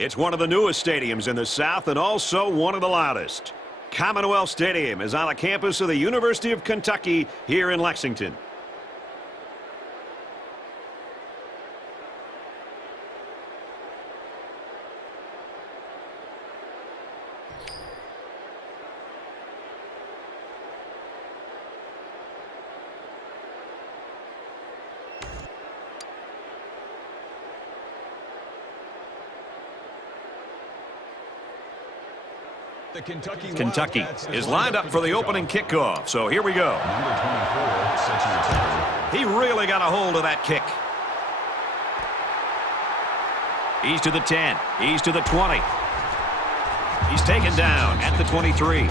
It's one of the newest stadiums in the South and also one of the loudest. Commonwealth Stadium is on the campus of the University of Kentucky here in Lexington. The Kentucky is lined up for the opening kickoff, so here we go. He really got a hold of that kick. He's to the 10. He's to the 20. He's taken down at the 23.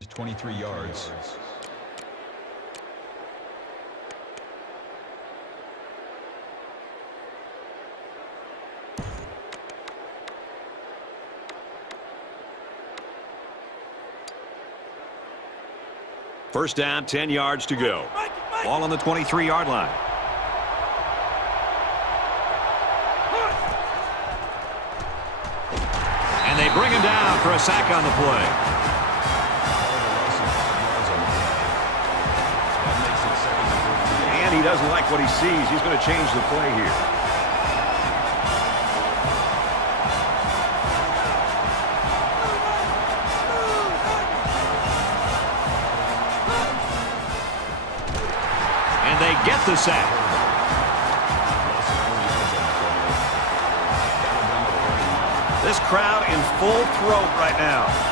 It's 23 yards. First down, 10 yards to go. Ball on the 23-yard line. And they bring him down for a sack on the play. And he doesn't like what he sees. He's going to change the play here. And they get the sack. This crowd in full throat right now.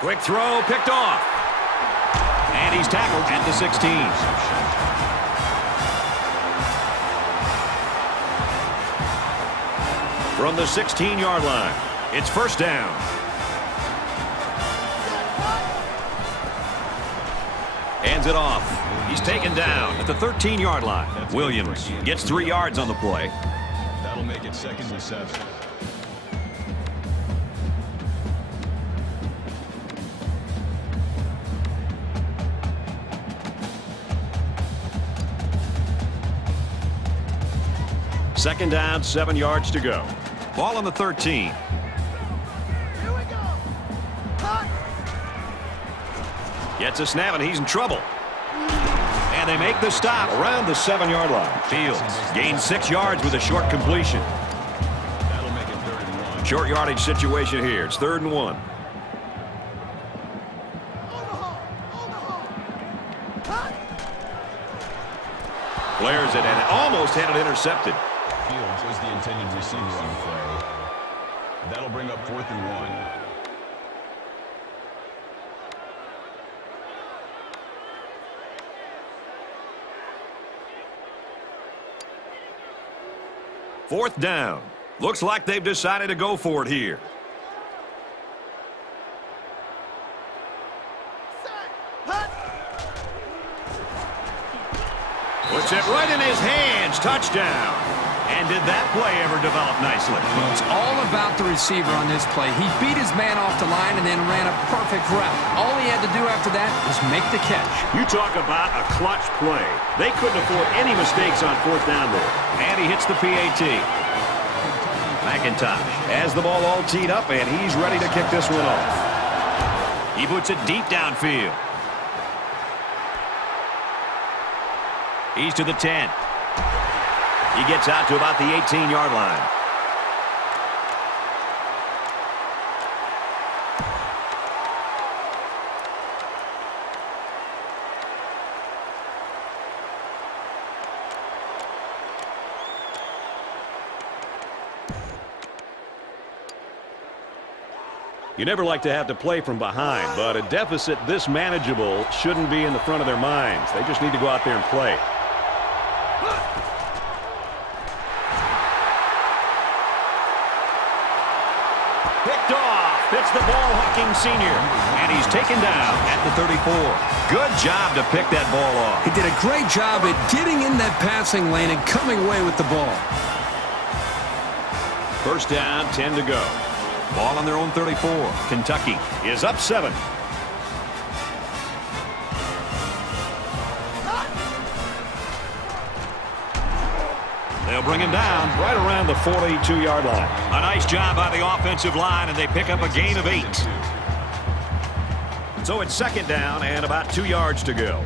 Quick throw, picked off. And he's tackled at the 16. From the 16-yard line, it's first down. Hands it off. He's taken down at the 13-yard line. Williams gets 3 yards on the play. That'll make it 2nd and 7. Second down, 7 yards to go. Ball on the 13. Here we go. Cut. Gets a snap, and he's in trouble. And they make the stop around the 7-yard line. Fields gains 6 yards with a short completion. That'll make it 3rd and 1. Short yardage situation here. It's 3rd and 1. Flares it, and it almost had it intercepted. Fields was the intended receiver on the play. That'll bring up 4th and 1. Fourth down. Looks like they've decided to go for it here. Puts it right in his hands. Touchdown. And did that play ever develop nicely? Well, it's all about the receiver on this play. He beat his man off the line and then ran a perfect route. All he had to do after that was make the catch. You talk about a clutch play. They couldn't afford any mistakes on 4th down there. And he hits the PAT. McIntosh has the ball all teed up, and he's ready to kick this one off. He puts it deep downfield. He's to the 10. He gets out to about the 18-yard line. You never like to have to play from behind, but a deficit this manageable shouldn't be in the front of their minds. They just need to go out there and play. Picked off. It's the ball-hawking senior. And he's taken down at the 34. Good job to pick that ball off. He did a great job at getting in that passing lane and coming away with the ball. First down, 10 to go. Ball on their own 34. Kentucky is up 7. They'll bring him down right around the 42-yard line. A nice job by the offensive line, and they pick up a gain of 8. So it's second down and about 2 yards to go.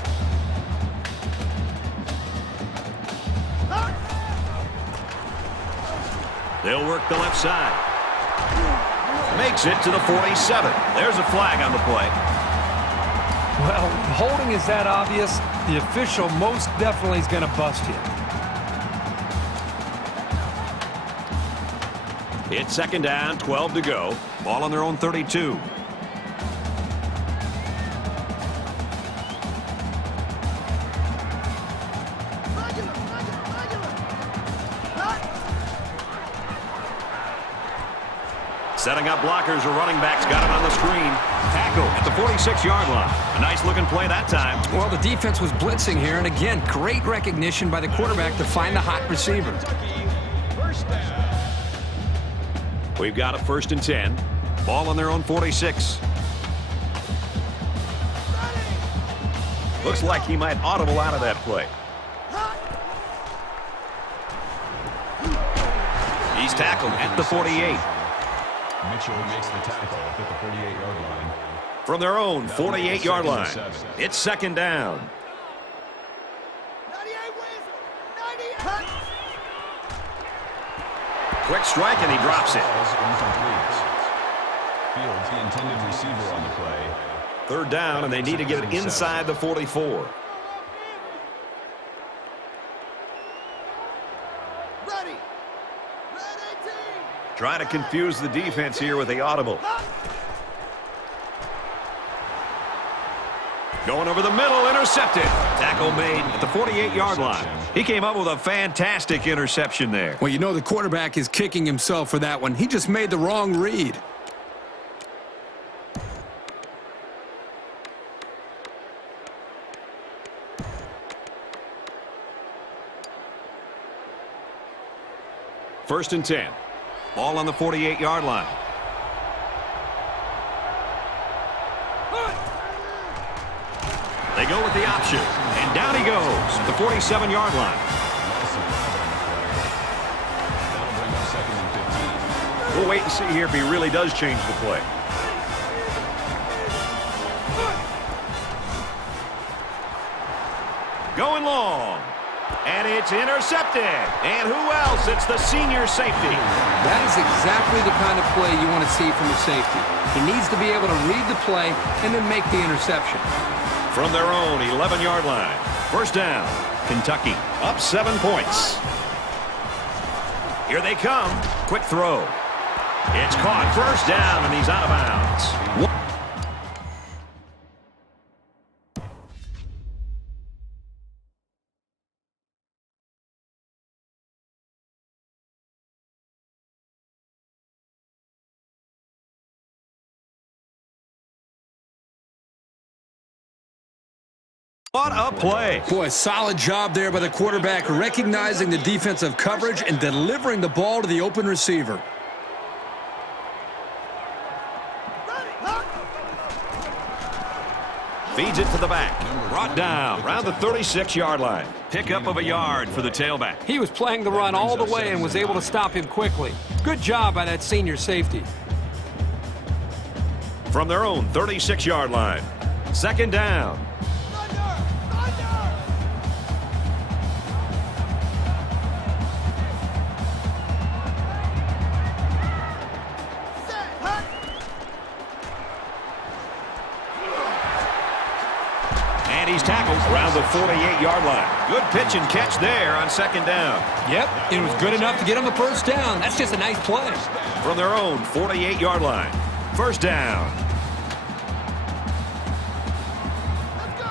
They'll work the left side. Makes it to the 47. There's a flag on the play. Well, holding is that obvious. The official most definitely is going to bust him. It's second down, 12 to go. Ball on their own 32. Setting up blockers, or running backs got it on the screen. Tackle at the 46-yard line. A nice-looking play that time. Well, the defense was blitzing here, and again, great recognition by the quarterback to find the hot receiver. We've got a first and 10. Ball on their own 46. Looks like he might audible out of that play. He's tackled at the 48. Mitchell makes the tackle at the 48-yard line. From their own 48-yard line, it's second down. 98 wins. 98. Quick strike, and he drops it. Ball's incomplete. Fields, the intended receiver on the play. Third down, and they need to get it inside the 44. Ready. Ready, team. Trying to confuse the defense here with the audible. Going over the middle, intercepted. Tackle made at the 48-yard line. He came up with a fantastic interception there. Well, you know the quarterback is kicking himself for that one. He just made the wrong read. First and 10. Ball on the 48-yard line. They go with the option, and down he goes at the 47-yard line. That'll bring up second and 15. We'll wait and see here if he really does change the play. Going long. And it's intercepted. And who else? It's the senior safety. That is exactly the kind of play you want to see from a safety. He needs to be able to read the play and then make the interception. From their own 11-yard line. First down. Kentucky up 7 points. Here they come. Quick throw. It's caught. First down, and he's out of bounds. What a play. Boy, solid job there by the quarterback, recognizing the defensive coverage and delivering the ball to the open receiver. Feeds it to the back. Brought down around the 36-yard line. Pickup of a yard for the tailback. He was playing the run all the way and was able to stop him quickly. Good job by that senior safety. From their own 36-yard line. Second down. And he's tackled around the 48-yard line. Good pitch and catch there on second down. Yep, it was good enough to get him the first down. That's just a nice play. From their own 48-yard line. First down. Let's go.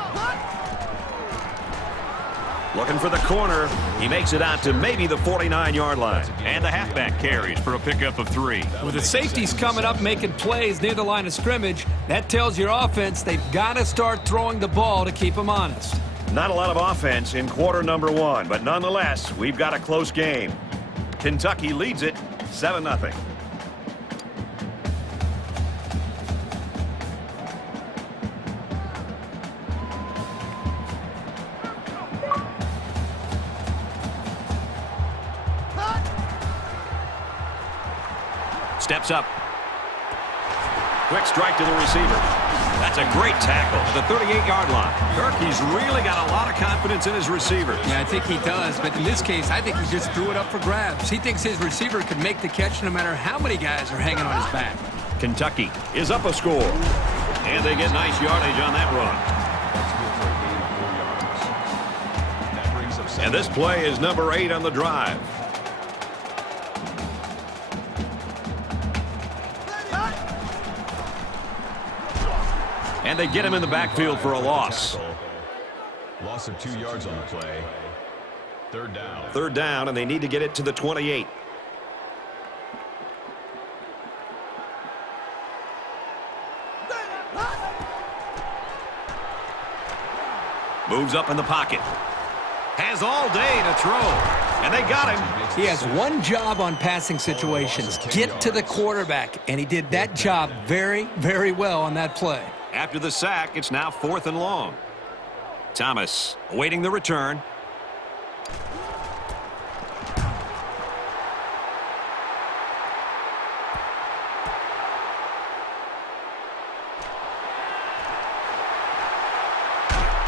Looking for the corner. He makes it out to maybe the 49-yard line. And the halfback carries for a pickup of 3. With the safeties coming up making plays near the line of scrimmage, that tells your offense they've got to start throwing the ball to keep them honest. Not a lot of offense in quarter number 1, but nonetheless, we've got a close game. Kentucky leads it 7-0. Steps up. Quick strike to the receiver. That's a great tackle at the 38-yard line. Kirk, he's really got a lot of confidence in his receivers. Yeah, I think he does, but in this case, I think he just threw it up for grabs. He thinks his receiver could make the catch no matter how many guys are hanging on his back. Kentucky is up a score. And they get nice yardage on that run. That brings up And this play is number 8 on the drive. And they get him in the backfield for a loss. Loss of 2 yards on the play. Third down. Third down, and they need to get it to the 28. Moves up in the pocket. Has all day to throw. And they got him. He has one job on passing situations, get to the quarterback, and he did that job very, very well on that play. After the sack, it's now 4th and long. Thomas awaiting the return.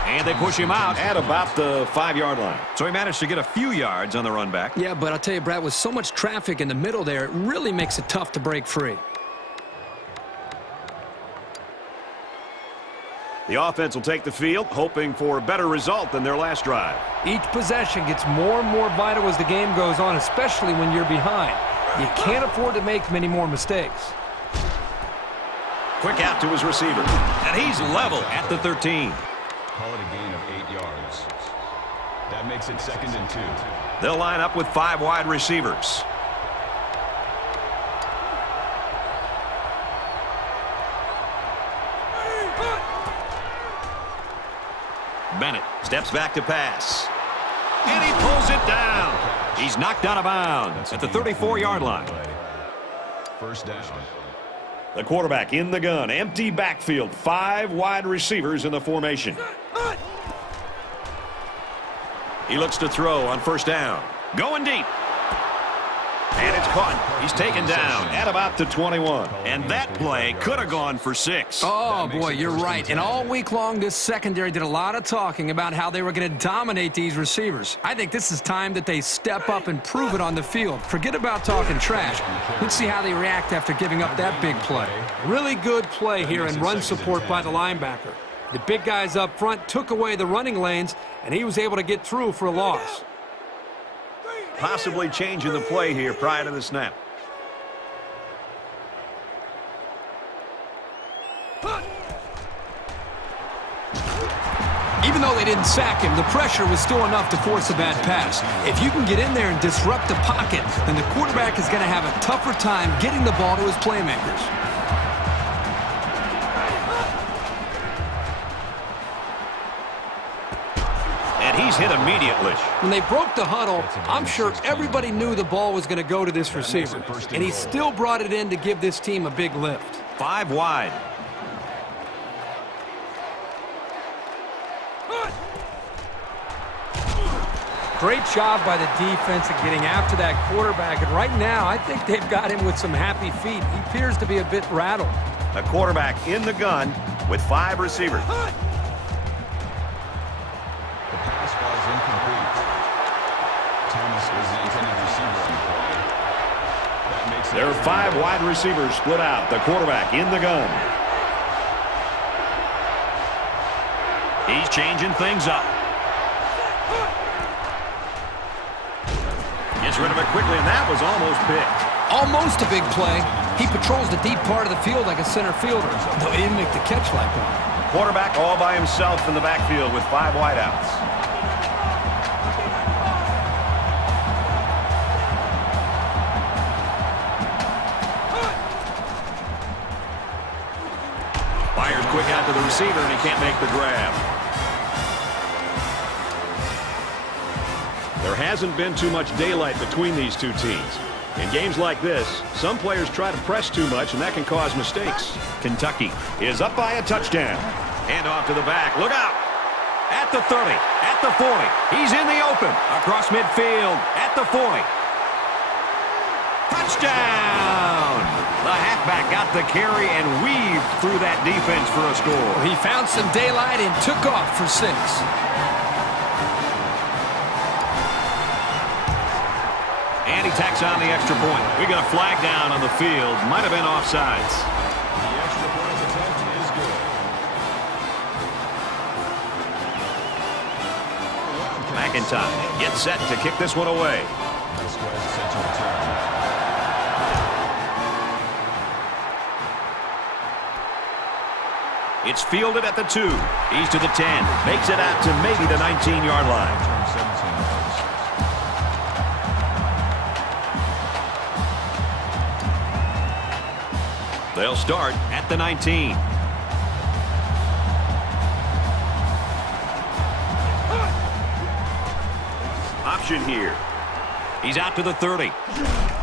And they push him out at about the 5-yard line. So he managed to get a few yards on the run back. Yeah, but I'll tell you, Brad, with so much traffic in the middle there, it really makes it tough to break free. The offense will take the field, hoping for a better result than their last drive. Each possession gets more and more vital as the game goes on, especially when you're behind. You can't afford to make many more mistakes. Quick out to his receiver. And he's level at the 13. Call it a gain of 8 yards. That makes it 2nd and 2. They'll line up with 5 wide receivers. Bennett steps back to pass. And he pulls it down. He's knocked out of bounds at the 34-yard line. First down. The quarterback in the gun. Empty backfield. 5 wide receivers in the formation. He looks to throw on first down. Going deep. And it's caught. He's taken down at about the 21. And that play could have gone for 6. Oh, boy, you're right. And all week long, this secondary did a lot of talking about how they were going to dominate these receivers. I think this is time that they step up and prove it on the field. Forget about talking trash. Let's see how they react after giving up that big play. Really good play here and run support by the linebacker. The big guys up front took away the running lanes, and he was able to get through for a loss. Possibly changing the play here prior to the snap. Even though they didn't sack him, the pressure was still enough to force a bad pass. If you can get in there and disrupt the pocket, then the quarterback is going to have a tougher time getting the ball to his playmakers. And he's hit immediately. When they broke the huddle, I'm sure everybody knew the ball was going to go to this receiver. And he still brought it in to give this team a big lift. 5 wide. Great job by the defense at getting after that quarterback. And right now, I think they've got him with some happy feet. He appears to be a bit rattled. The quarterback in the gun with 5 receivers. The pass falls incomplete. Thomas was the intended receiver on the play. That makes it There are 5 wide receivers split out. The quarterback in the gun. He's changing things up. Gets rid of it quickly, and that was almost picked. Almost a big play. He patrols the deep part of the field like a center fielder, though he didn't make the catch like one. Quarterback all by himself in the backfield with 5 wideouts. Fires quick out to the receiver, and he can't make the grab. There hasn't been too much daylight between these two teams. In games like this, some players try to press too much, and that can cause mistakes. Kentucky is up by a touchdown. And off to the back. Look out! At the 30, at the 40. He's in the open. Across midfield, at the 40. Touchdown! The halfback got the carry and weaved through that defense for a score. He found some daylight and took off for 6. And he tacks on the extra point. We got a flag down on the field. Might have been offsides. The extra point attempt is good. McIntyre gets set to kick this one away. The squad is set to return. It's fielded at the 2. He's to the 10. Makes it out to maybe the 19-yard line. Return 17 yards. They'll start at the 19. Option here. He's out to the 30.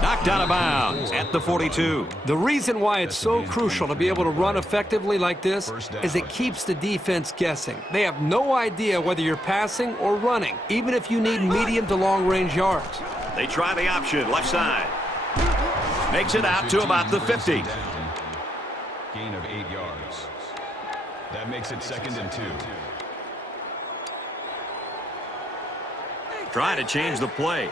Knocked out of bounds at the 42. The reason why it's so crucial to be able to run effectively like this is it keeps the defense guessing. They have no idea whether you're passing or running, even if you need medium to long-range yards. They try the option, left side. Makes it out to about the 50. Gain of 8 yards. That makes it 2nd and 2. Try to change the play.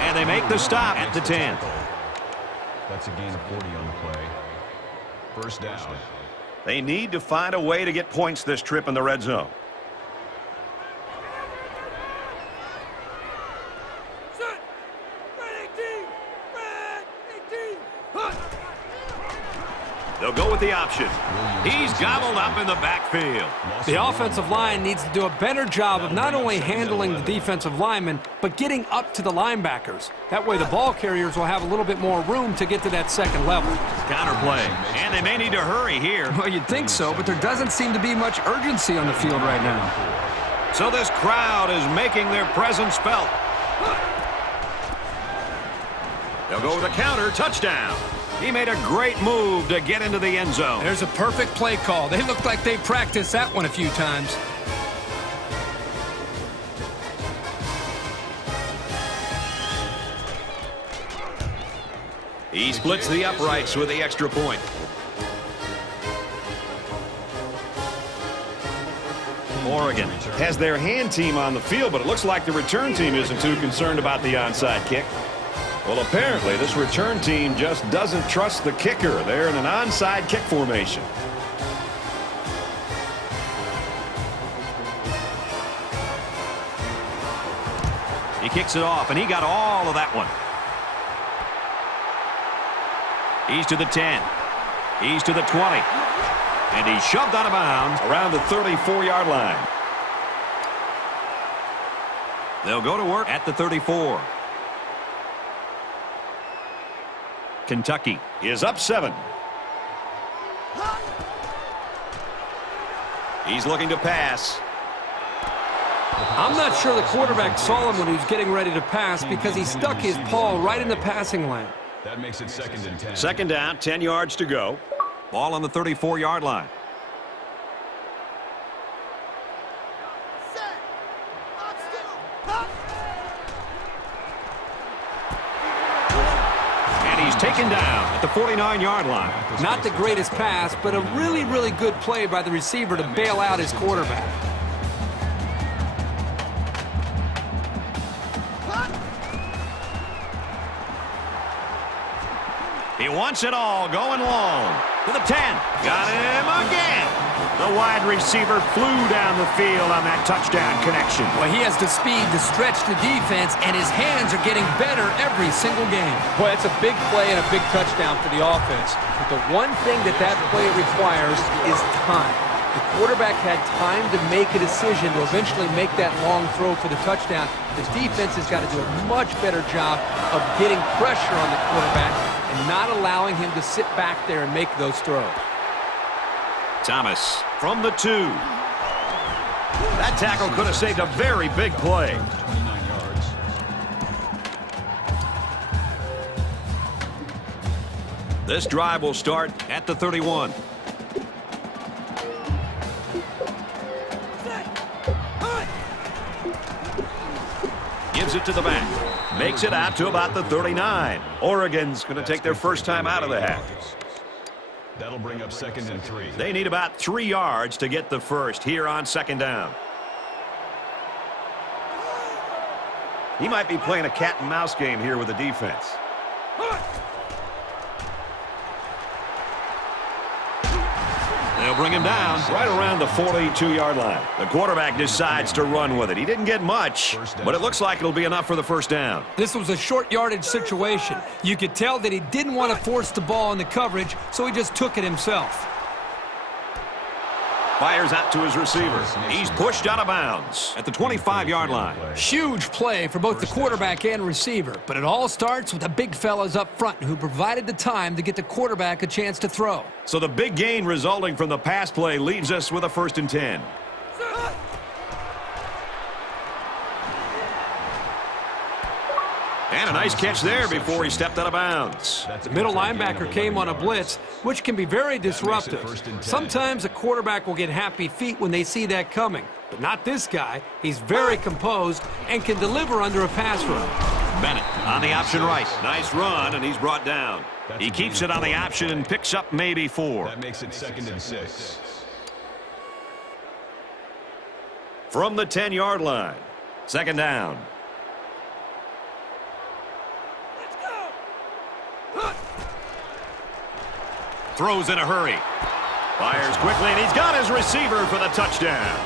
And they make the stop at the 10. That's a gain of 40 on the play. First down. They need to find a way to get points this trip in the red zone. They'll go with the option. He's gobbled up in the backfield. The offensive line needs to do a better job of not only handling the defensive linemen, but getting up to the linebackers. That way the ball carriers will have a little bit more room to get to that second level. Counterplay. And they may need to hurry here. Well, you'd think so, but there doesn't seem to be much urgency on the field right now. So this crowd is making their presence felt. They'll go with a counter. Touchdown. He made a great move to get into the end zone. There's a perfect play call. They look like they practiced that one a few times. He splits the uprights with the extra point. Oregon has their hand team on the field, but it looks like the return team isn't too concerned about the onside kick. Well, apparently, this return team just doesn't trust the kicker. They're in an onside kick formation. He kicks it off, and he got all of that one. He's to the 10. He's to the 20. And he's shoved out of bounds around the 34-yard line. They'll go to work at the 34. Kentucky is up 7. He's looking to pass. I'm not sure the quarterback saw him when he was getting ready to pass because he stuck his paw right in the passing lane. That makes it 2nd and 10. Second down, 10 yards to go. Ball on the 34-yard line. Set. Up still. Up. And he's taken down at the 49-yard line. Not the greatest pass, but a really, really good play by the receiver to bail out his quarterback. He wants it all, going long to the 10. Got him again. The wide receiver flew down the field on that touchdown connection. Well, he has the speed to stretch the defense, and his hands are getting better every single game. Boy, that's a big play and a big touchdown for the offense. But the one thing that play requires is time. The quarterback had time to make a decision to eventually make that long throw for the touchdown. The defense has got to do a much better job of getting pressure on the quarterback and not allowing him to sit back there and make those throws. Thomas from the 2. That tackle could have saved a very big play. 29 yards. This drive will start at the 31. Gives it to the back. Makes it out to about the 39. Oregon's going to take their first time out of the half. That'll bring up 2nd and 3. They need about 3 yards to get the first here on 2nd down. He might be playing a cat and mouse game here with the defense. They'll bring him down right around the 42-yard line. The quarterback decides to run with it. He didn't get much, but it looks like it'll be enough for the first down. This was a short yardage situation. You could tell that he didn't want to force the ball in the coverage, so he just took it himself. Fires out to his receiver. He's pushed out of bounds at the 25-yard line. Huge play for both the quarterback and receiver, but it all starts with the big fellas up front who provided the time to get the quarterback a chance to throw. So the big gain resulting from the pass play leaves us with a 1st and 10. And a nice catch there before he stepped out of bounds. The middle linebacker came on a blitz, which can be very disruptive. Sometimes a quarterback will get happy feet when they see that coming, but not this guy. He's very composed and can deliver under a pass rush. Bennett on the option right. Nice run, and he's brought down. He keeps it on the option and picks up maybe 4. That makes it 2nd and 6. From the 10-yard line. 2nd down. Throws in a hurry. Fires quickly, and he's got his receiver for the touchdown.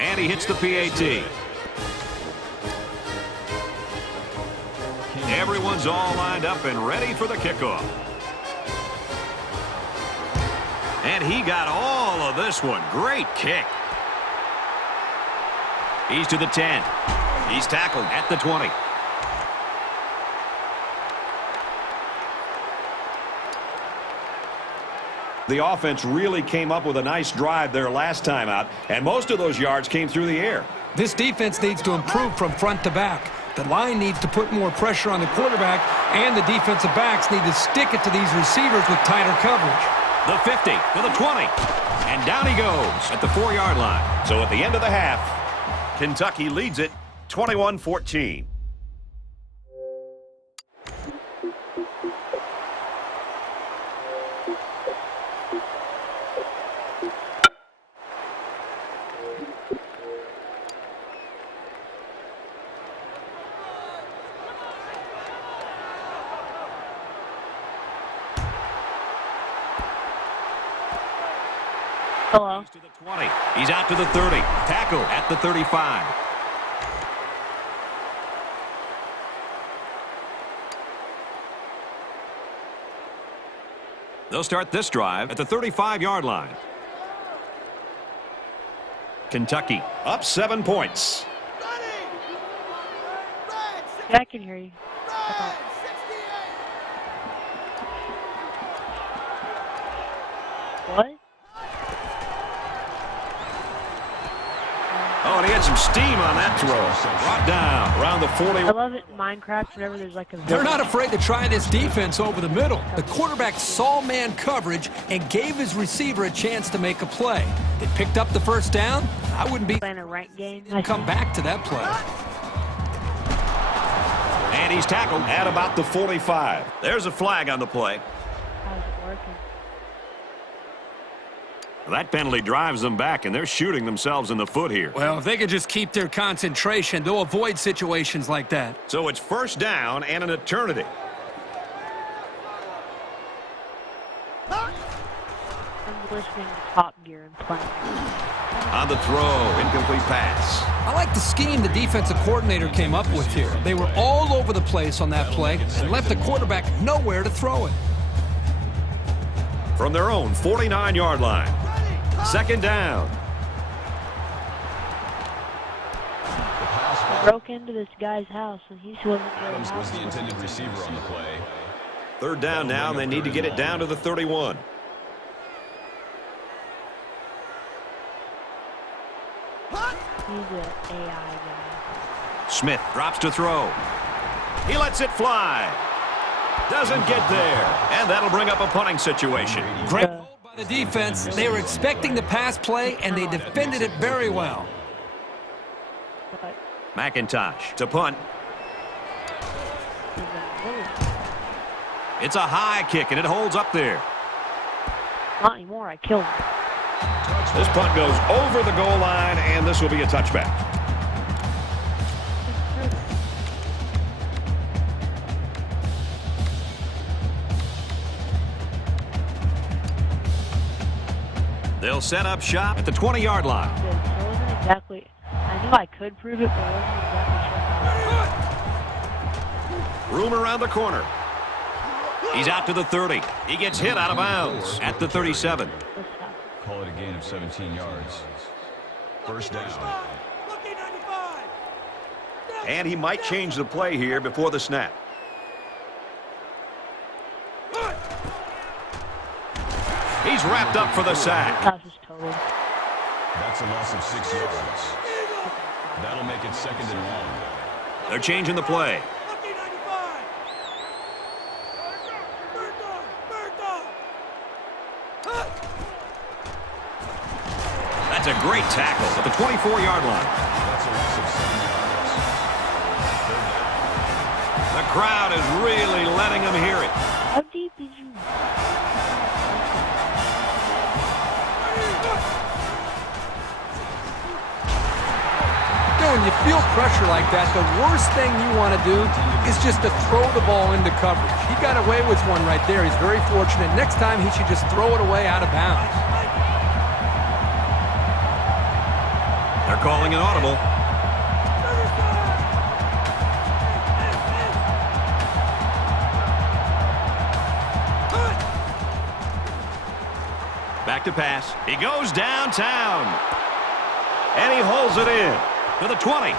And he hits the PAT. Everyone's all lined up and ready for the kickoff. And he got all of this one. Great kick. He's to the 10. He's tackled at the 20. The offense really came up with a nice drive there last time out, and most of those yards came through the air. This defense needs to improve from front to back. The line needs to put more pressure on the quarterback, and the defensive backs need to stick it to these receivers with tighter coverage. The 50 to the 20. And down he goes at the 4-yard line. So at the end of the half, Kentucky leads it 21-14. Hello. He's to the 20. He's out to the 30. Tackle at the 35. They'll start this drive at the 35-yard line. Kentucky up 7 points. Yeah, I can hear you. What? Oh, and he had some steam on that throw. Brought down around the 40. I love it in Minecraft whenever there's like a... They're not afraid to try this defense over the middle. The quarterback saw man coverage and gave his receiver a chance to make a play. They picked up the first down. I wouldn't be playing a ranked game. come back to that play. And he's tackled at about the 45. There's a flag on the play. How's it working? That penalty drives them back, and they're shooting themselves in the foot here. Well, if they could just keep their concentration, they'll avoid situations like that. So it's first down and an eternity. I'm listening to Top Gear and playing. On the throw, incomplete pass. I like the scheme the defensive coordinator came up with here. They were all over the place on that play and left the quarterback nowhere to throw it. From their own 49-yard line. Second down. I broke into this guy's house and he wasn't very Adams was the happy. intended receiver on the play. Third down now, and they need to get it down to the 31. He's an AI guy. Smith drops to throw. He lets it fly. Doesn't get there. And that'll bring up a punting situation. Great hold by the defense. They were expecting the pass play, and they defended it very well. But McIntosh to punt. he's a really It's a high kick, and it holds up there. not anymore. I killed him. This punt goes over the goal line, and this will be a touchback. They'll set up shop at the 20-yard line. Good. So it wasn't exactly. I knew I could prove it, but I wasn't exactly sure. Room around the corner. He's out to the 30. He gets hit out of bounds at the 37. This happened. Call it a gain of 17 yards. First down. Lucky 95. And he might change the play here before the snap. He's wrapped up for the sack. That was total. That's a loss of 6 yards. That'll make it second and long. They're changing the play. Lucky 95. Bird dog. Bird dog. That's a great tackle at the 24-yard line. That's a loss of 7 yards. Third down. The crowd is really letting them hear it. How deep did you? When you feel pressure like that, the worst thing you want to do is just to throw the ball into coverage. He got away with one right there. He's very fortunate. Next time, he should just throw it away out of bounds. They're calling an audible. Back to pass. He goes downtown. And he holds it in to the 20.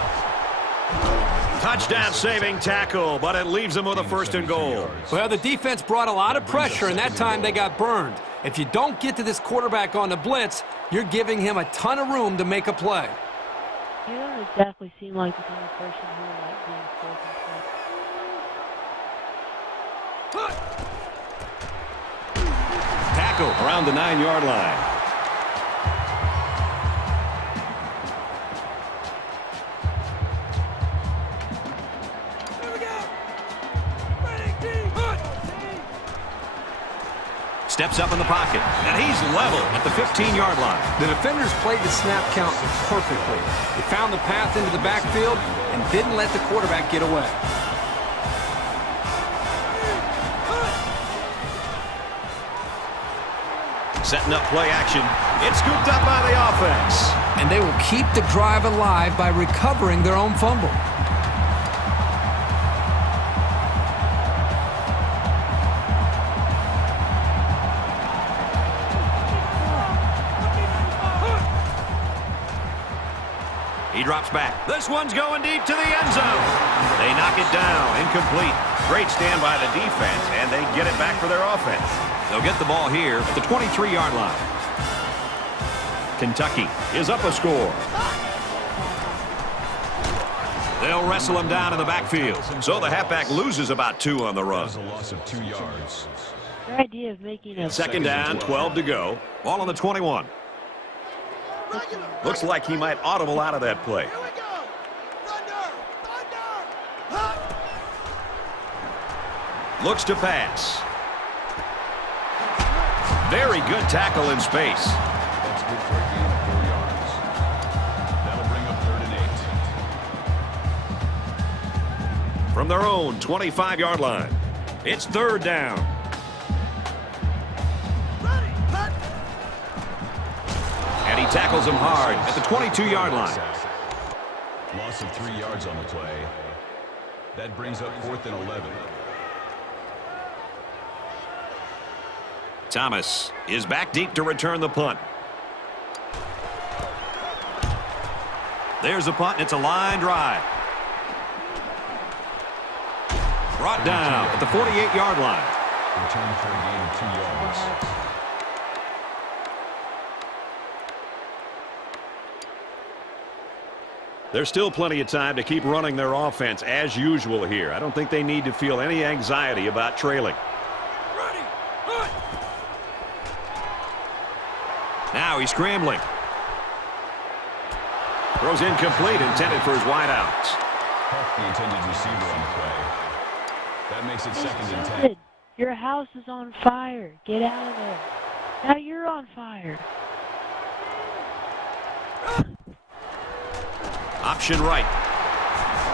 Touchdown saving tackle, but it leaves him with a first and goal. Well, the defense brought a lot of pressure, and that time they got burned. If you don't get to this quarterback on the blitz, you're giving him a ton of room to make a play. You don't exactly seem like the kind of person who would like being full control. Tackle around the 9-yard line. Here we go. Ready, team. Steps up in the pocket, and he's level at the 15-yard line. The defenders played the snap count perfectly. They found the path into the backfield and didn't let the quarterback get away. Setting up play action. It's scooped up by the offense. And they will keep the drive alive by recovering their own fumble. He drops back. This one's going deep to the end zone. They knock it down. Incomplete. Great stand by the defense, and they get it back for their offense. They'll get the ball here at the 23-yard line. Kentucky is up a score. They'll wrestle him down in the backfield. So the halfback loses about 2 on the run. That was a loss of 2 yards. Your idea of making a Second down, 12 to go. Ball on the 21. Looks like he might audible out of that play. Here we go. Thunder. Thunder. Looks to pass. Very good tackle in space. good for a gain of 4 yards. That'll bring up 3rd and 8. From their own 25-yard line, it's 3rd down. And he tackles him hard at the 22-yard line. Loss of 3 yards on the play. That brings up 4th and 11. Thomas is back deep to return the punt. There's a punt, and it's a line drive. Brought down at the 48-yard line. Return for a gain of 2 yards. There's still plenty of time to keep running their offense as usual here. I don't think they need to feel any anxiety about trailing. Ready. Hunt. Now he's scrambling. Throws incomplete, intended for his wideouts. Huff the intended receiver on the play. That makes it 2nd and 10. Sid, your house is on fire. Get out of there. Now you're on fire. Option right.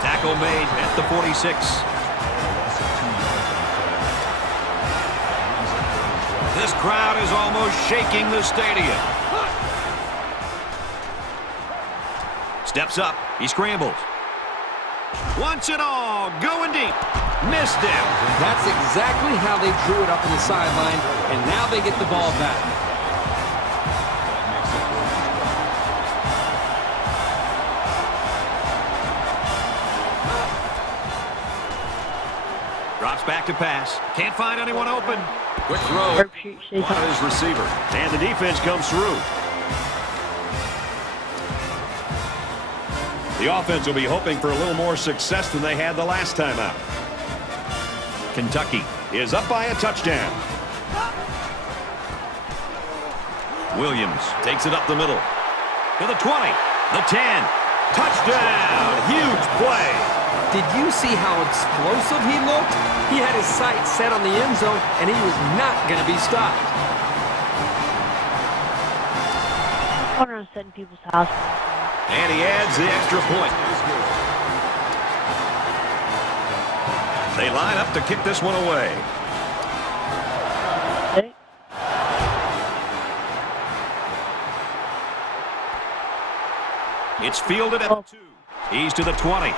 Tackle made at the 46. This crowd is almost shaking the stadium. Steps up. He scrambles. Wants it all. Going deep. Missed him. That's exactly how they drew it up on the sideline, and now they get the ball back. Drops back to pass. Can't find anyone open. Quick throw. On his receiver. And the defense comes through. The offense will be hoping for a little more success than they had the last time out. Kentucky is up by a touchdown. Williams takes it up the middle. To the 20. The 10. Touchdown. Huge play. Did you see how explosive he looked? He had his sights set on the end zone, and he was not going to be stopped. I'm going to set in people's house. And he adds the extra point. They line up to kick this one away. Okay. It's fielded at the 2. He's to the 20.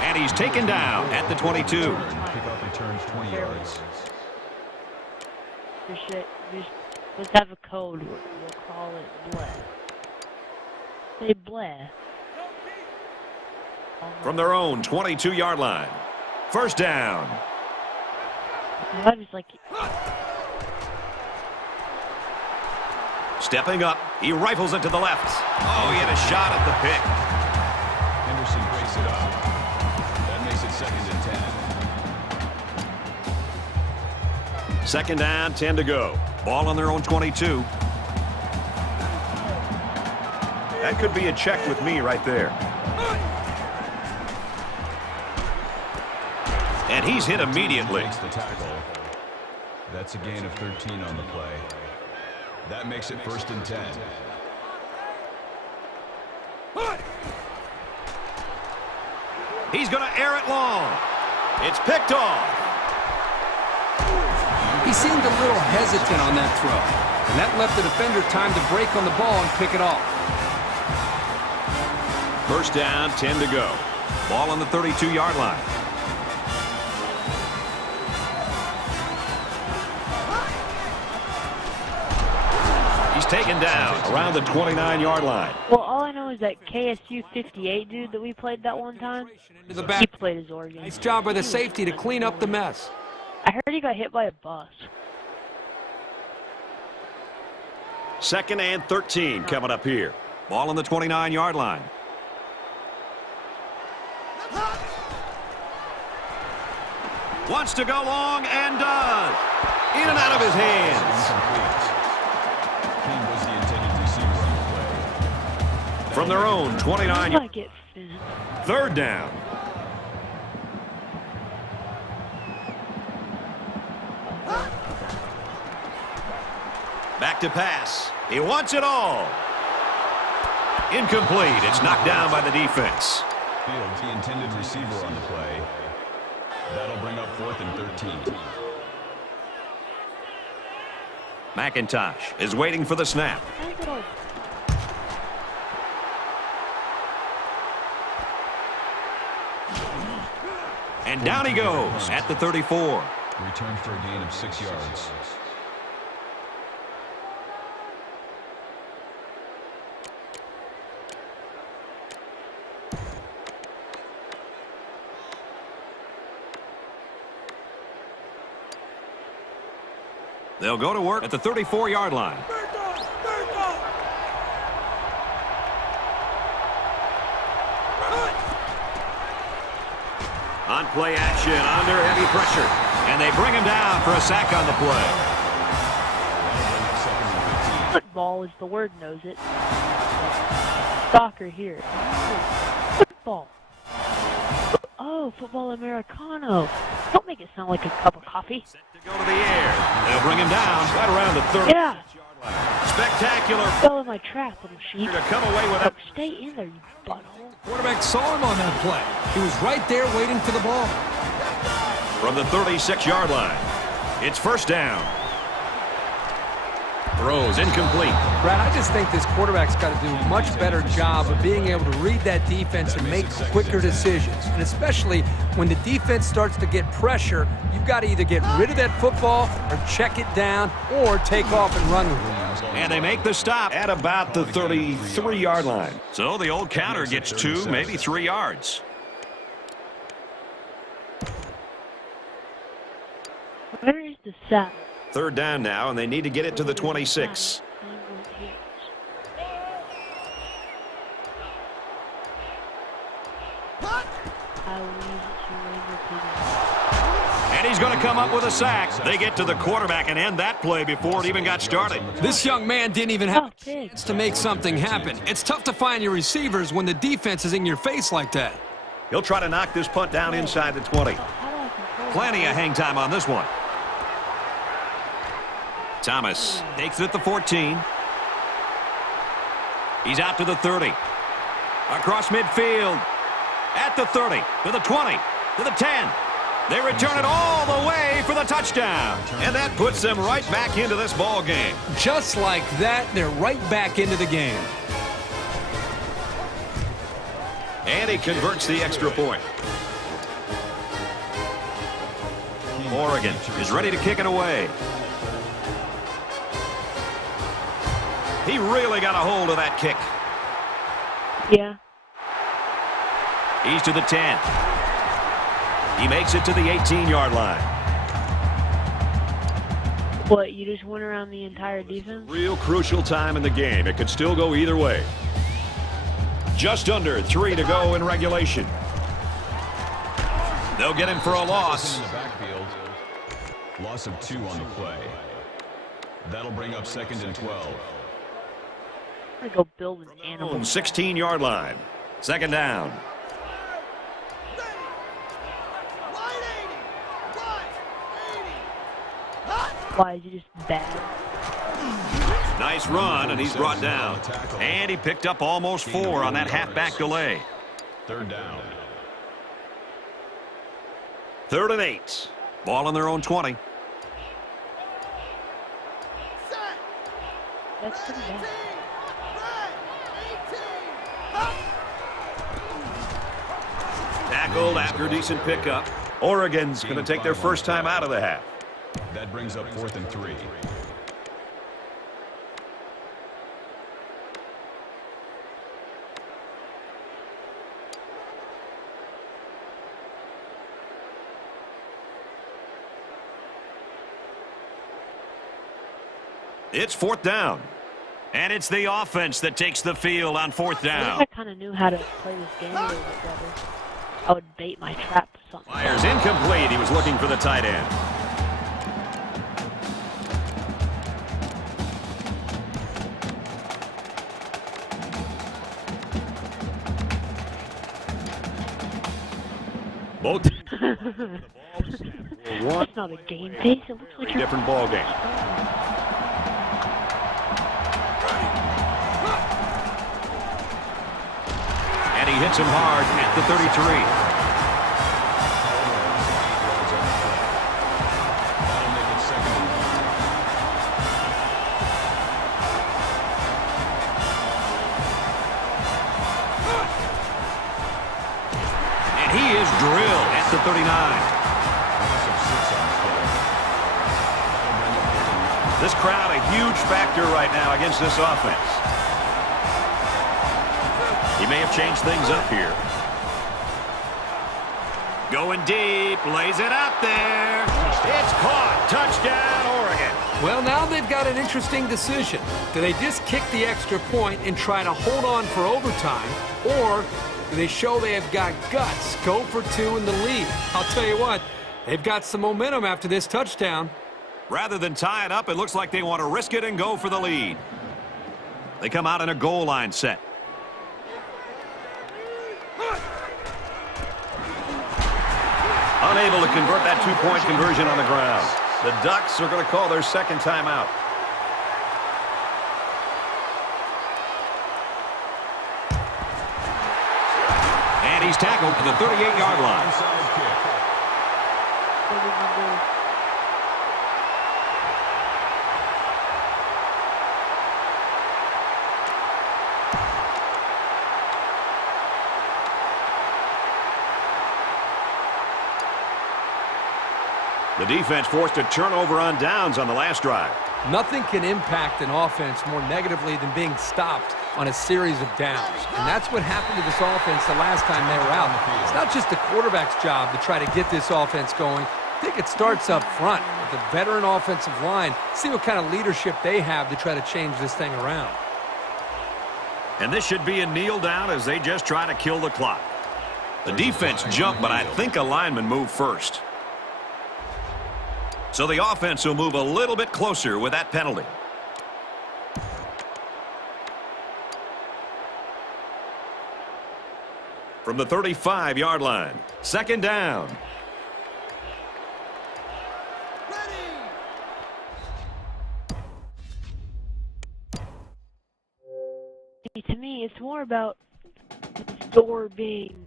And he's taken down at the 22. Kickoff returns 20 yards. This shit, let's have a code. We'll call it bleh. Say bleh. From their own 22-yard line. 1st down. I was like, Stepping up. He rifles it to the left. Oh, he had a shot at the pick. Henderson breaks it up. That makes it 2nd and 10. 2nd down, 10 to go. Ball on their own 22. That could be a check with me right there. And he's hit immediately. Makes the tackle. That's a gain of 13 on the play. That makes it 1st and 10. He's going to air it long. It's picked off. He seemed a little hesitant on that throw, and that left the defender time to break on the ball and pick it off. 1st down, 10 to go. Ball on the 32-yard line. He's taken down around the 29-yard line. well, all I know is that KSU 58 dude that we played that one time, Into the he back. played his organ. Nice job by the safety to clean up the mess. I heard he got hit by a bus. 2nd and 13 coming up here. Ball on the 29-yard line. Wants to go long and does. In and out of his hands. King was the intended receiver on the play. From their own 29. Like it fizzed. 3rd down. Back to pass. He wants it all. Incomplete. It's knocked down by the defense. Fields, the intended receiver on the play. That'll bring up 4th and 13. McIntosh is waiting for the snap. And down he goes at the 34. Returned for a gain of 6 yards. They'll go to work at the 34-yard line. On play action, under heavy pressure. And they bring him down for a sack on the play. Football is the word, knows it. Soccer here. Football. Oh, football Americano. Don't make it sound like a cup of coffee. Set to go to the air. They'll bring him down right around the 30. Yeah. Spectacular. Fell in my trap, little sheep. To come away with Oh, it. stay in there, you butthole. Quarterback saw him on that play. He was right there waiting for the ball. From the 36-yard line. It's first down. Throws incomplete. Brad, I just think this quarterback's got to do a much better job of being able to read that defense and make quicker decisions. And especially when the defense starts to get pressure, you've got to either get rid of that football or check it down or take off and run with it. And they make the stop at about the 33-yard line. So the old counter gets 2, maybe 3 yards. Where is the sack? Third down now, and they need to get it to the 26. And he's going to come up with a sack. They get to the quarterback and end that play before it even got started. This young man didn't even have a chance to make something happen. It's tough to find your receivers when the defense is in your face like that. He'll try to knock this punt down inside the 20. Plenty of hang time on this one. Thomas takes it at the 14. He's out to the 30. Across midfield. At the 30. To the 20. To the 10. They return it all the way for the touchdown. And that puts them right back into this ball game. Just like that, they're right back into the game. And he converts the extra point. Oregon is ready to kick it away. He really got a hold of that kick. Yeah. He's to the 10. He makes it to the 18-yard line. What, you just went around the entire defense? Real crucial time in the game. It could still go either way. Just under 3 to go in regulation. They'll get him for a loss. In the backfield. Loss of 2 on the play. That'll bring up 2nd and 12. I'm gonna go build an animal. 16-yard line. Second down. Why is he just bad? Nice run, and he's brought down. And he picked up almost 4 on that halfback delay. 3rd down. 3rd and 8. Ball on their own 20. That's pretty bad. Tackled after a decent pickup. Oregon's going to take their first time out of the half. That brings up 4th and 3. It's 4th down. And it's the offense that takes the field on 4th I down. wish I kind of knew how to play this game a little bit better. I would bait my trap to something. Myers incomplete. He was looking for the tight end. Both That's not a game pace. It looks like you're different ball game. hits him hard at the 33. That'll make it second and long. And he is drilled at the 39. Loss of 6 on play. That'll bring it up to 9. This crowd a huge factor right now against this offense. He may have changed things up here. Going deep, lays it out there. It's caught. Touchdown, Oregon. Well, now they've got an interesting decision. Do they just kick the extra point and try to hold on for overtime, or do they show they have got guts, go for 2 in the lead? I'll tell you what, they've got some momentum after this touchdown. Rather than tie it up, it looks like they want to risk it and go for the lead. They come out in a goal line set. Unable to convert that two-point conversion on the ground. The Ducks are going to call their second timeout. And he's tackled to the 38-yard line. Inside kick. The defense forced a turnover on downs on the last drive. Nothing can impact an offense more negatively than being stopped on a series of downs. And that's what happened to this offense the last time they were out. It's not just the quarterback's job to try to get this offense going. I think it starts up front with a veteran offensive line. See what kind of leadership they have to try to change this thing around. And this should be a kneel down as they just try to kill the clock. The defense jumped, but I think a lineman moved first. So the offense will move a little bit closer with that penalty. From the 35-yard line, second down. To me, it's more about the store being